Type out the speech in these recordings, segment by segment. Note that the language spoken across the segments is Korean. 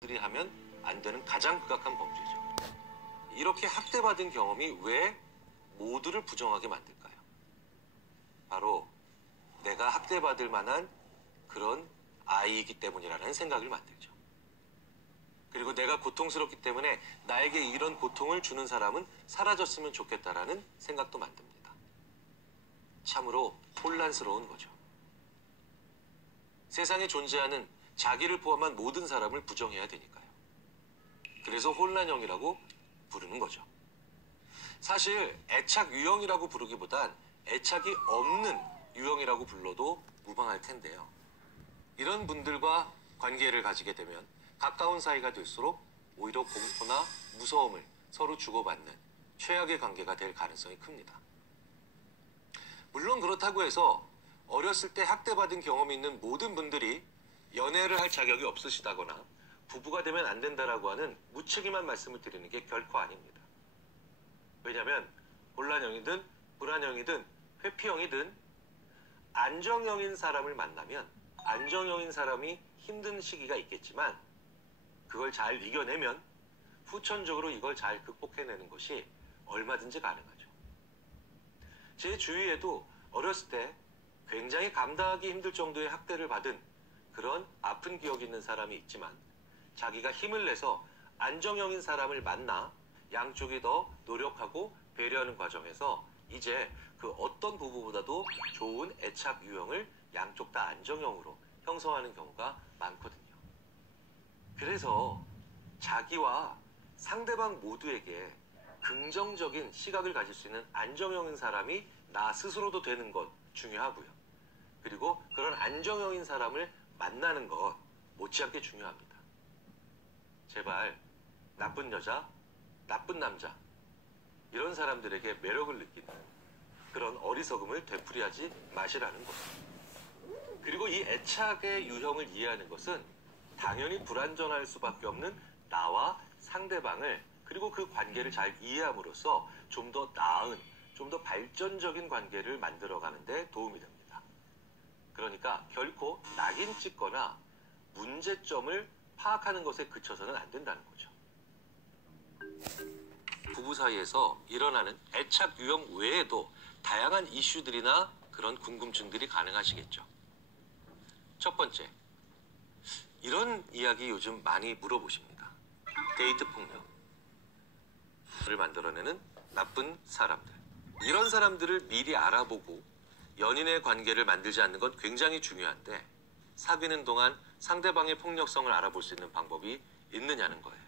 들이 하면 안 되는 가장 극악한 범죄죠. 이렇게 학대받은 경험이 왜 모두를 부정하게 만들까요? 바로 내가 학대받을 만한 그런 아이이기 때문이라는 생각을 만들죠. 그리고 내가 고통스럽기 때문에 나에게 이런 고통을 주는 사람은 사라졌으면 좋겠다라는 생각도 만듭니다. 참으로 혼란스러운 거죠. 세상에 존재하는 자기를 포함한 모든 사람을 부정해야 되니까요. 그래서 혼란형이라고 부르는 거죠. 사실 애착 유형이라고 부르기보단 애착이 없는 유형이라고 불러도 무방할 텐데요. 이런 분들과 관계를 가지게 되면 가까운 사이가 될수록 오히려 공포나 무서움을 서로 주고받는 최악의 관계가 될 가능성이 큽니다. 물론 그렇다고 해서 어렸을 때 학대받은 경험이 있는 모든 분들이 연애를 할 자격이 없으시다거나 부부가 되면 안 된다라고 하는 무책임한 말씀을 드리는 게 결코 아닙니다. 왜냐하면 혼란형이든 불안형이든 회피형이든 안정형인 사람을 만나면 안정형인 사람이 힘든 시기가 있겠지만 그걸 잘 이겨내면 후천적으로 이걸 잘 극복해내는 것이 얼마든지 가능하죠. 제 주위에도 어렸을 때 굉장히 감당하기 힘들 정도의 학대를 받은 그런 아픈 기억이 있는 사람이 있지만 자기가 힘을 내서 안정형인 사람을 만나 양쪽이 더 노력하고 배려하는 과정에서 이제 그 어떤 부부보다도 좋은 애착 유형을 양쪽 다 안정형으로 형성하는 경우가 많거든요. 그래서 자기와 상대방 모두에게 긍정적인 시각을 가질 수 있는 안정형인 사람이 나 스스로도 되는 것 중요하고요. 그리고 그런 안정형인 사람을 만나는 것 못지않게 중요합니다. 제발 나쁜 여자, 나쁜 남자 이런 사람들에게 매력을 느끼는 그런 어리석음을 되풀이하지 마시라는 거죠. 그리고 이 애착의 유형을 이해하는 것은 당연히 불완전할 수밖에 없는 나와 상대방을 그리고 그 관계를 잘 이해함으로써 좀 더 나은, 좀 더 발전적인 관계를 만들어가는 데 도움이 됩니다. 그러니까 결코 낙인 찍거나 문제점을 파악하는 것에 그쳐서는 안 된다는 거죠. 부부 사이에서 일어나는 애착 유형 외에도 다양한 이슈들이나 그런 궁금증들이 가능하시겠죠. 첫 번째, 이런 이야기 요즘 많이 물어보십니다. 데이트 폭력을 만들어내는 나쁜 사람들. 이런 사람들을 미리 알아보고 연인의 관계를 만들지 않는 건 굉장히 중요한데 사귀는 동안 상대방의 폭력성을 알아볼 수 있는 방법이 있느냐는 거예요.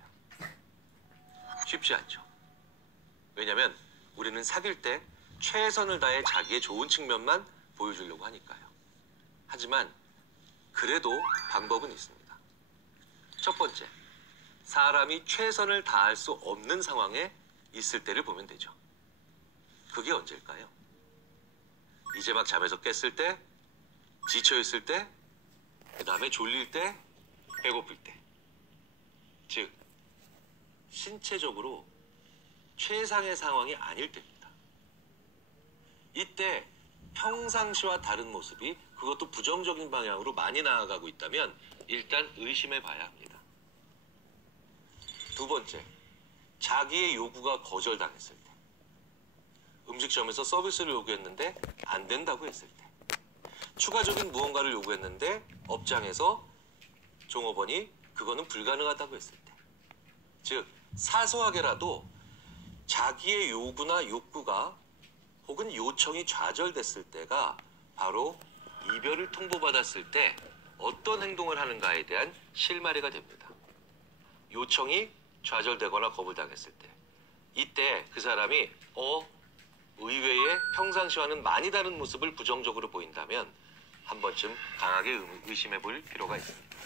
쉽지 않죠. 왜냐하면 우리는 사귈 때 최선을 다해 자기의 좋은 측면만 보여주려고 하니까요. 하지만 그래도 방법은 있습니다. 첫 번째, 사람이 최선을 다할 수 없는 상황에 있을 때를 보면 되죠. 그게 언제일까요? 이제 막 잠에서 깼을 때, 지쳐있을 때, 그 다음에 졸릴 때, 배고플 때. 즉, 신체적으로 최상의 상황이 아닐 때입니다. 이때 평상시와 다른 모습이 그것도 부정적인 방향으로 많이 나아가고 있다면 일단 의심해 봐야 합니다. 두 번째, 자기의 요구가 거절당했을 때. 음식점에서 서비스를 요구했는데 안 된다고 했을 때. 추가적인 무언가를 요구했는데 업장에서 종업원이 그거는 불가능하다고 했을 때. 즉, 사소하게라도 자기의 요구나 욕구가 혹은 요청이 좌절됐을 때가 바로 이별을 통보받았을 때 어떤 행동을 하는가에 대한 실마리가 됩니다. 요청이 좌절되거나 거부당했을 때. 이때 그 사람이 의외의 평상시와는 많이 다른 모습을 부정적으로 보인다면 한 번쯤 강하게 의심해 볼 필요가 있습니다.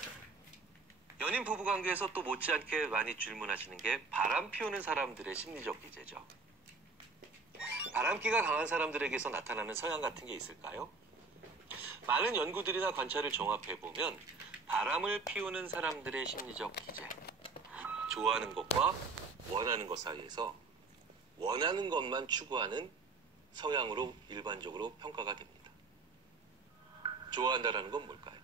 연인 부부관계에서 또 못지않게 많이 질문하시는 게 바람 피우는 사람들의 심리적 기제죠. 바람기가 강한 사람들에게서 나타나는 성향 같은 게 있을까요? 많은 연구들이나 관찰을 종합해보면 바람을 피우는 사람들의 심리적 기제, 좋아하는 것과 원하는 것 사이에서 원하는 것만 추구하는 성향으로 일반적으로 평가가 됩니다. 좋아한다라는 건 뭘까요?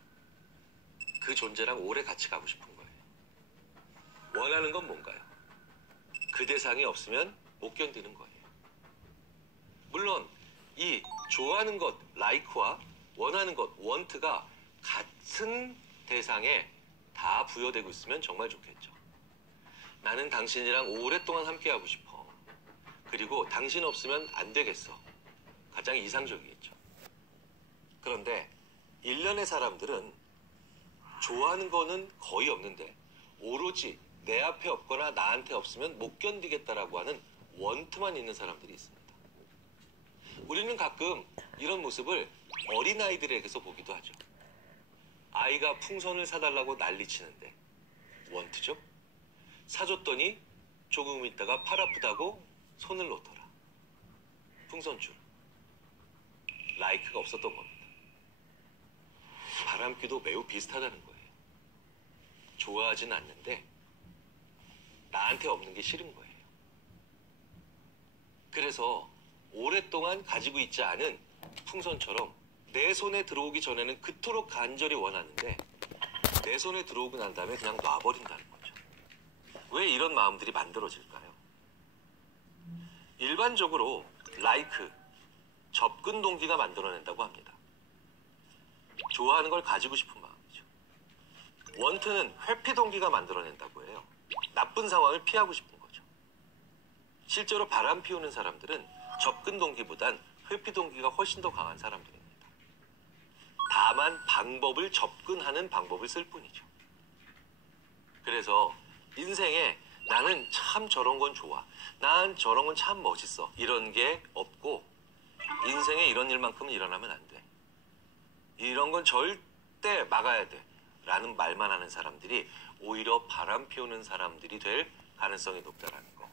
그 존재랑 오래 같이 가고 싶은 거예요. 원하는 건 뭔가요? 그 대상이 없으면 못 견디는 거예요. 물론 이 좋아하는 것, like와 원하는 것, want가 같은 대상에 다 부여되고 있으면 정말 좋겠죠. 나는 당신이랑 오랫동안 함께하고 싶어. 그리고 당신 없으면 안 되겠어. 가장 이상적이겠죠. 그런데 일련의 사람들은 좋아하는 거는 거의 없는데 오로지 내 앞에 없거나 나한테 없으면 못 견디겠다라고 하는 want만 있는 사람들이 있습니다. 우리는 가끔 이런 모습을 어린아이들에게서 보기도 하죠. 아이가 풍선을 사달라고 난리치는데 want죠? 사줬더니 조금 있다가 팔 아프다고 손을 놓더라. 풍선줄. like가 없었던 겁니다. 바람기도 매우 비슷하다는 거예요. 좋아하진 않는데 나한테 없는 게 싫은 거예요. 그래서 오랫동안 가지고 있지 않은 풍선처럼 내 손에 들어오기 전에는 그토록 간절히 원하는데 내 손에 들어오고 난 다음에 그냥 놔버린다는 거죠. 왜 이런 마음들이 만들어질까요? 일반적으로 like, 접근 동기가 만들어낸다고 합니다. 좋아하는 걸 가지고 싶은 마음이죠. want는 회피 동기가 만들어낸다고 해요. 나쁜 상황을 피하고 싶은 거죠. 실제로 바람 피우는 사람들은 접근 동기보단 회피 동기가 훨씬 더 강한 사람들입니다. 다만 방법을 접근하는 방법을 쓸 뿐이죠. 그래서 인생에 나는 참 저런 건 좋아. 난 저런 건 참 멋있어. 이런 게 없고 인생에 이런 일만큼은 일어나면 안 돼. 이런 건 절대 막아야 돼. 라는 말만 하는 사람들이 오히려 바람 피우는 사람들이 될 가능성이 높다라는 거.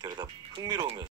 그러다 흥미로우면